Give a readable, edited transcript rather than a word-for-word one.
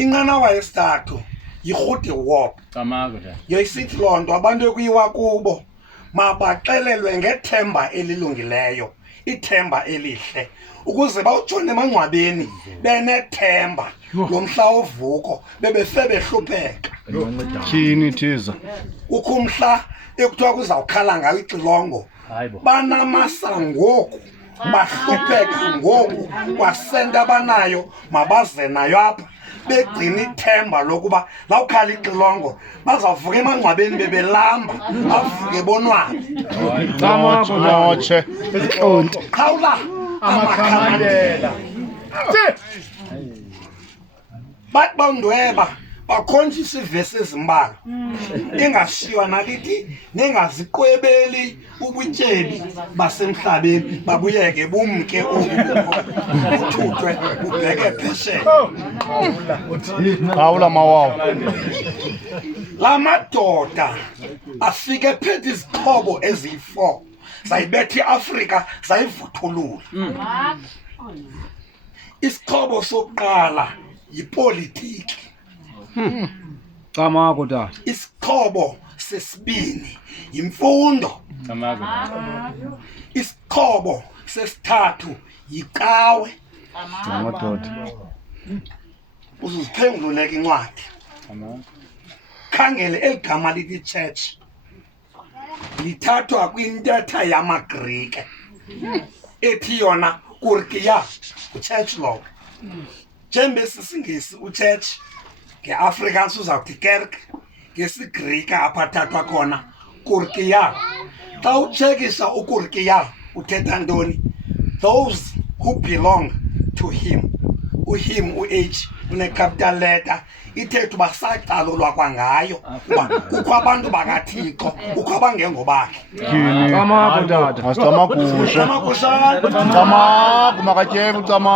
Inqanawa yesithathu yirhudi wop. Yayisithi loo nto abantu ekuyiwa kubo mabaxelelwe ngethemba elilungileyo, ithemba elihle, ukuze bawutshone emangcwabeni benethemba lomhla wovuko bebefe behlupheka. Tyhini thiza Kukho umhla ekuthiwa kuzawukhala ngayo ixilongo, banamasa ngoku, bahlupheka ngoku, kwasento abanayo mabaze nayo apha begcina ithemba lokuba lawukhala ixilongo bazawuvuka emangcwabeni bebelamba, bavuke bonwabe. notshe Qhawula amakhamandela bathi bawundweba bakhonjisa iivesi ezimbalwa, ingashiywa nalithi ningaziqwebeli ubutyebi basemhlabeni babuyeke bumke uthuthwe ubheke phesheya. qhawula mawawu. La madoda afike ephethe izixhobo eziyi-4 zayibetha iAfrika zayivuthulula. Isixhobo sokuqala yipolitiki, Camako tata. isixhobo sesibini yimfundo, isixhobo sesithathu yikawe. Amadoda Uzuziphenduleka incwadi, khangele eli gama lithi church lithathwa kwintetha yamaGrike ethi yona kurkia, uchurch lo. Njembe sisingesi uchurch, ngeAfrikaans uzawuthi kerk, ngesiGrika apha thathwa khona kurkia. Xa utshekisha ukurkia uthetha ntoni? Those who belong to him. Uhim, u-H une-capital letter, ithetha uba sacalulwa kwangayo uba kukho abantu bakaThixo, kukho abangengobakhe. tyhini Camako tata. asicamagushe Amagushana camagu makatyebi camagu.